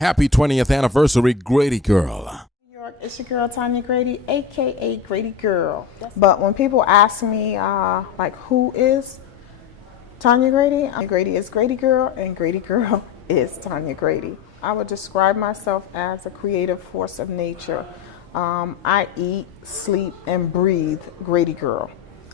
Happy 20th anniversary, Grady Girl. New York, it's your girl Tonia Grady, aka Grady Girl. But when people ask me, like, who is Tonia Grady? Grady is Grady Girl, and Grady Girl is Tonia Grady. I would describe myself as a creative force of nature. I eat, sleep, and breathe Grady Girl.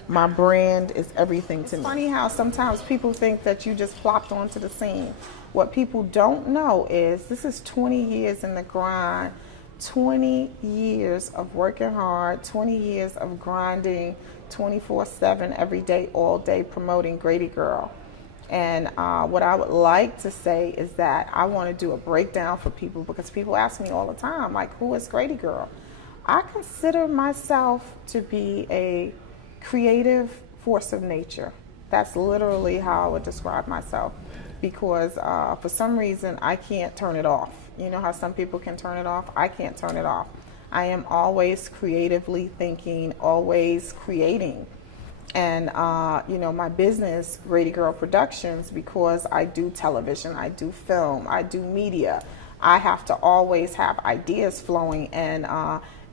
My brand is everything to me. It's funny how sometimes people think that you just plopped onto the scene. What people don't know is this is 20 years in the grind, 20 years of working hard, 20 years of grinding 24/7 every day, all day, promoting Grady Girl. And what I would like to say is that I want to do a breakdown for people because people ask me all the time, like, who is Grady Girl? I consider myself to be a creative force of nature. That's literally how I would describe myself, because for some reason I can't turn it off. You know how some people can turn it off? I can't turn it off. I am always creatively thinking, always creating. And you know, my business, Gradygirl Productions, because I do television, I do film, I do media, I have to always have ideas flowing, and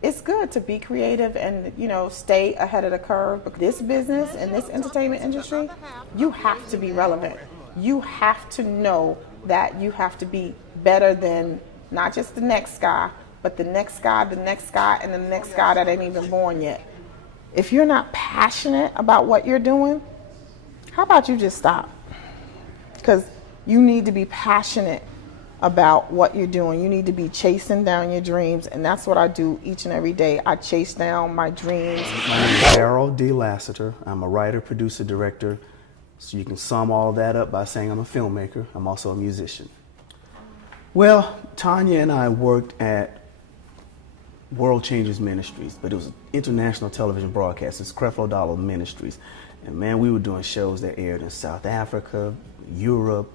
it's good to be creative and, you know, stay ahead of the curve. But this business and this entertainment industry, you have to be relevant. You have to know that you have to be better than not just the next guy, but the next guy, the next guy, and the next guy that ain't even born yet. If you're not passionate about what you're doing, how about you just stop? Because you need to be passionate about what you're doing. You need to be chasing down your dreams, and that's what I do each and every day. I chase down my dreams. My name is Harold D. Lassiter. I'm a writer, producer, director. So you can sum all that up by saying I'm a filmmaker. I'm also a musician. Well, Tonia and I worked at World Changers Ministries, but it was an international television broadcast. It's Creflo Dollar Ministries. And man, we were doing shows that aired in South Africa, Europe,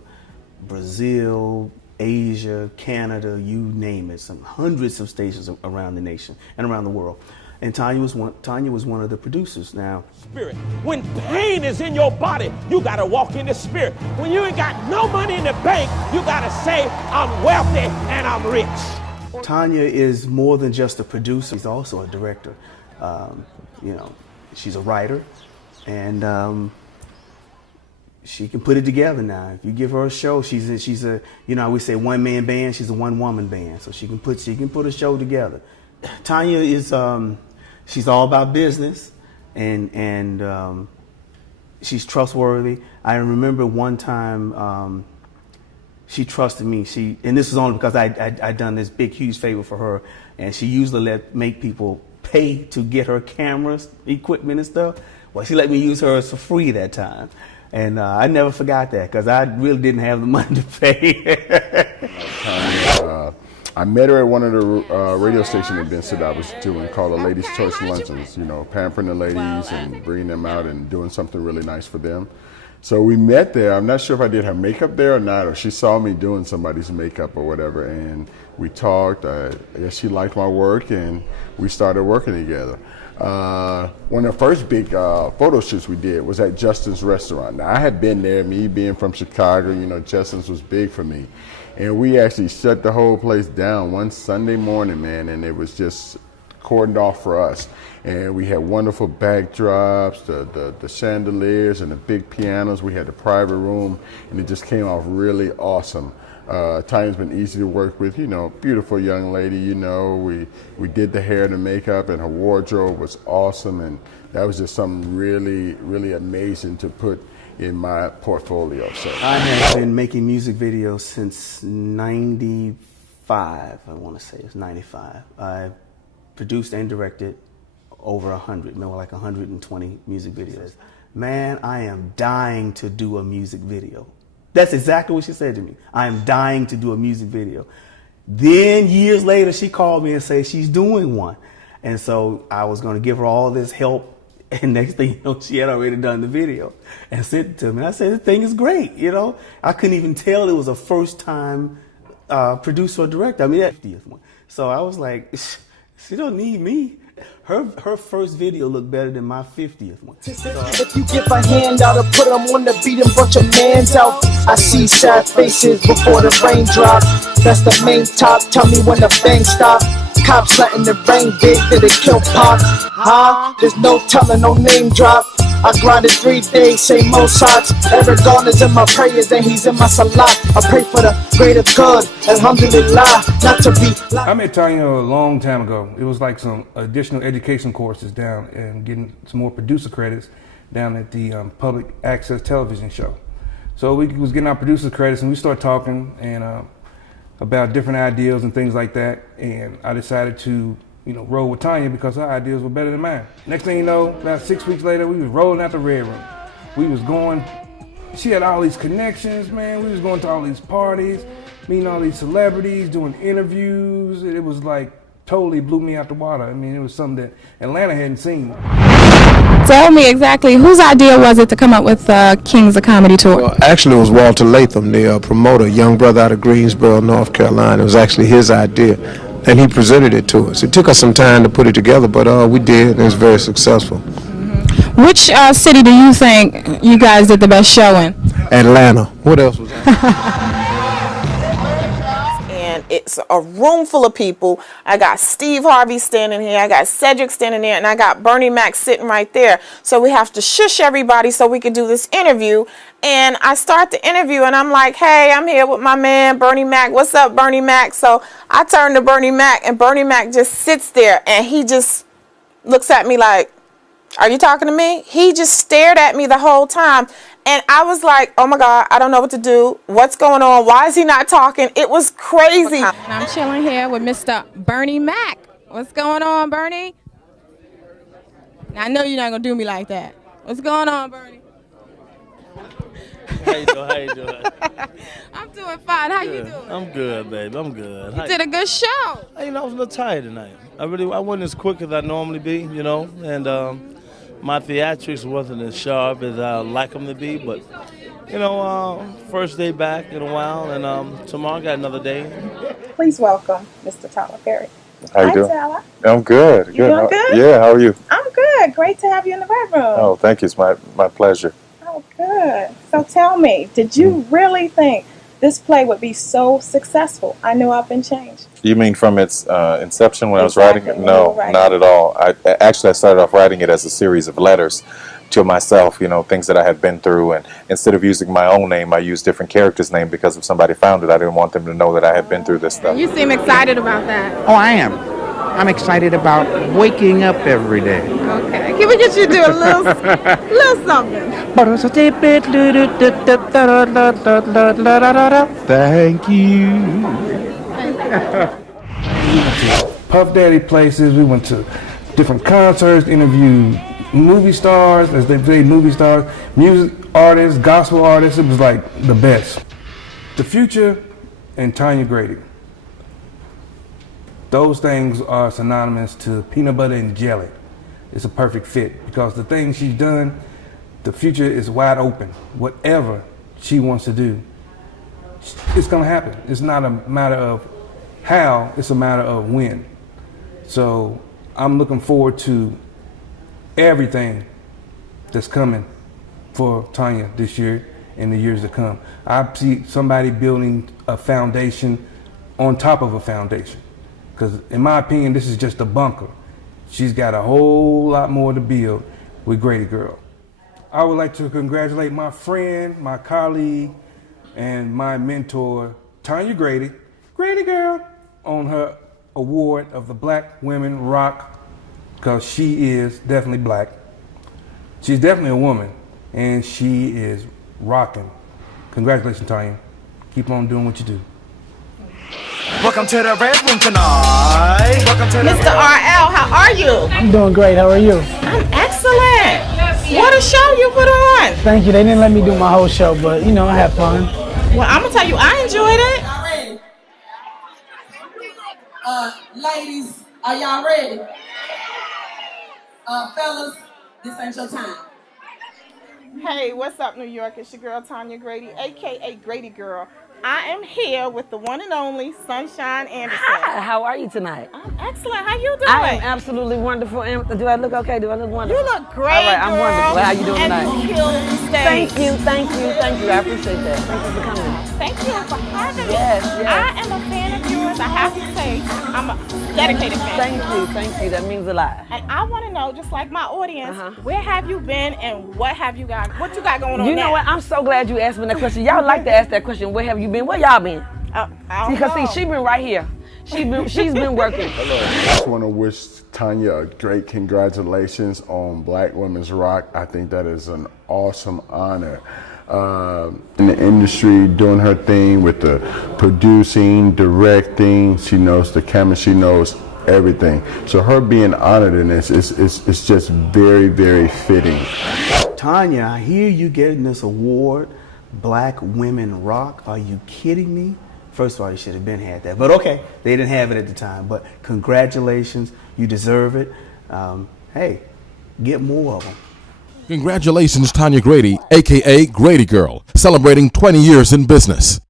Brazil, Asia, Canada, you name it, some hundreds of stations around the nation and around the world. And Tonia was one of the producers. Now, spirit. When pain is in your body, you gotta walk in the spirit. When you ain't got no money in the bank, you gotta say, I'm wealthy and I'm rich. Tonia is more than just a producer. She's also a director. You know, she's a writer, and she can put it together now. If you give her a show, she's a you know, we say one man band. She's a one woman band, so she can put a show together. Tonia is she's all about business, and she's trustworthy. I remember one time she trusted me. And this is only because I done this big huge favor for her, and she usually make people pay to get her cameras, equipment, and stuff. Well, she let me use hers for free that time. And I never forgot that because I really didn't have the money to pay. I met her at one of the radio station events that I was doing called the Ladies' Choice Luncheons, you know, pampering the ladies and bringing them out and doing something really nice for them. So we met there. I'm not sure if I did her makeup there or not, or she saw me doing somebody's makeup or whatever, and we talked. I guess she liked my work, and we started working together. One of the first big photo shoots we did was at Justin's restaurant. Now, I had been there, me being from Chicago, you know, Justin's was big for me. And we actually shut the whole place down one Sunday morning, man, and it was just cordoned off for us. And we had wonderful backdrops, the chandeliers and the big pianos. We had the private room, and it just came off really awesome. Tonia's been easy to work with, you know, beautiful young lady, you know. We did the hair and the makeup, and her wardrobe was awesome, and that was just something really, really amazing to put in my portfolio. So I have been making music videos since '95, I want to say it's '95. I produced and directed over 100, maybe like 120 music videos. Man, I am dying to do a music video. That's exactly what she said to me. I am dying to do a music video. Then years later, she called me and said she's doing one. And so I was going to give her all this help. And next thing you know, she had already done the video and sent it to me. I said, the thing is great, you know. I couldn't even tell it was a first-time producer or director. I mean, that 50th one. So I was like, she don't need me. Her first video looked better than my 50th one. If you give a hand out or put them on the beat and bunch of mans out, I see sad faces before the rain drop. That's the main top, tell me when the bang stop. Cops letting the rain big, did it kill Pop? Huh? There's no telling, no name drop. I grinded 3 days, same old socks. Eric Garner's in my prayers and he's in my salat. I pray for the greater good, alhamdulillah, not to be. I met Tonia a long time ago. It was like some additional education courses down and getting some more producer credits down at the public access television show. So we was getting our producer credits and we started talking and about different ideas and things like that. And I decided to roll with Tonia because her ideas were better than mine. Next thing you know, about 6 weeks later, we was rolling out the Red Room. We was going, she had all these connections, man. We was going to all these parties, meeting all these celebrities, doing interviews. It was like, totally blew me out the water. I mean, it was something that Atlanta hadn't seen. Tell me exactly, whose idea was it to come up with Kings of Comedy Tour? Well, actually, it was Walter Latham, the promoter, young brother out of Greensboro, North Carolina. It was actually his idea, and he presented it to us. It took us some time to put it together, but we did, and it was very successful. Mm-hmm. Which city do you think you guys did the best show in? Atlanta. What else was that? It's a room full of people. I got Steve Harvey standing here. I got Cedric standing there. And I got Bernie Mac sitting right there. So we have to shush everybody so we can do this interview. And I start the interview and I'm like, hey, I'm here with my man, Bernie Mac. What's up, Bernie Mac? So I turn to Bernie Mac and Bernie Mac just sits there and he just looks at me like, are you talking to me? He just stared at me the whole time. And I was like, oh my God, I don't know what to do. What's going on? Why is he not talking? It was crazy. And I'm chilling here with Mr. Bernie Mac. What's going on, Bernie? I know you're not going to do me like that. What's going on, Bernie? How you doing? How you doing? I'm doing fine. How you doing? I'm good, babe. I'm good. You did a good show. I was a little tired tonight. I wasn't as quick as I normally be, and my theatrics wasn't as sharp as I like them to be, but, first day back in a while, and tomorrow I got another day. Please welcome Mr. Tyler Perry. How you doing? Tyler. I'm good. You doing good? Yeah, how are you? I'm good. Great to have you in the Red Room. Oh, thank you. It's my pleasure. Oh, good. So tell me, did you really think this play would be so successful? I Know I've Been Changed. You mean from its inception when I was writing it? No, not at all. I started off writing it as a series of letters to myself, things that I had been through, and instead of using my own name, I used different characters' name because if somebody found it, I didn't want them to know that I had been through this stuff. You seem excited about that. Oh, I am. I'm excited about waking up every day. Okay, can we get you to do a little something? Thank you. Puff Daddy places, we went to different concerts, interviewed movie stars, as they say, movie stars, music artists, gospel artists. It was like the best. The Future and Tonia Grady. Those things are synonymous to peanut butter and jelly. It's a perfect fit because the things she's done, the future is wide open. Whatever she wants to do, it's gonna happen. It's not a matter of how, it's a matter of when. So I'm looking forward to everything that's coming for Tonia this year and the years to come. I see somebody building a foundation on top of a foundation. Because in my opinion, this is just a bunker. She's got a whole lot more to build with Gradygirl. I would like to congratulate my friend, my colleague, and my mentor, Tonia Grady, Gradygirl, on her award of the Black Women Rock, because she is definitely black. She's definitely a woman, and she is rocking. Congratulations, Tonia. Keep on doing what you do. Welcome to the Red Room tonight. Welcome to Mr. RL, how are you? I'm doing great. How are you? I'm excellent. What a show you put on. Thank you. They didn't let me do my whole show, but I had fun. Well, I'm gonna tell you, I enjoyed it. Ladies, are y'all ready? Fellas, this ain't your time. Hey, what's up, New York? It's your girl, Tonia Grady, a.k.a. Grady Girl, I am here with the one and only Sunshine Anderson. Hi, how are you tonight? I'm excellent. How you doing? I am absolutely wonderful. Do I look okay? Do I look wonderful? You look great, All right, I'm girl. wonderful. How you doing And tonight? you killed the stage. Thank you, thank you, thank you. I appreciate that. Thank you for coming. Thank you for having me. Yes, yes. I am a fan of yours. I have to say, I'm a dedicated fan. Thank you. That means a lot. And I want to know, just like my audience, where have you been and what you got going on You know now? what? I'm so glad you asked me that question. Y'all like to ask that question. Where have you been? Where y'all been? Because she been right here. She's been working. I just want to wish Tonia a great congratulations on Black Women's Rock. I think that is an awesome honor. In the industry, doing her thing with the producing, directing, she knows the camera, she knows everything. So her being honored in this is just very, very fitting. Tonia, I hear you getting this award, Black Women Rock. Are you kidding me? First of all, you should have been had that. But okay, they didn't have it at the time. But congratulations, you deserve it. Hey, get more of them. Congratulations, Tonia Grady, a.k.a. Grady Girl, celebrating 20 years in business.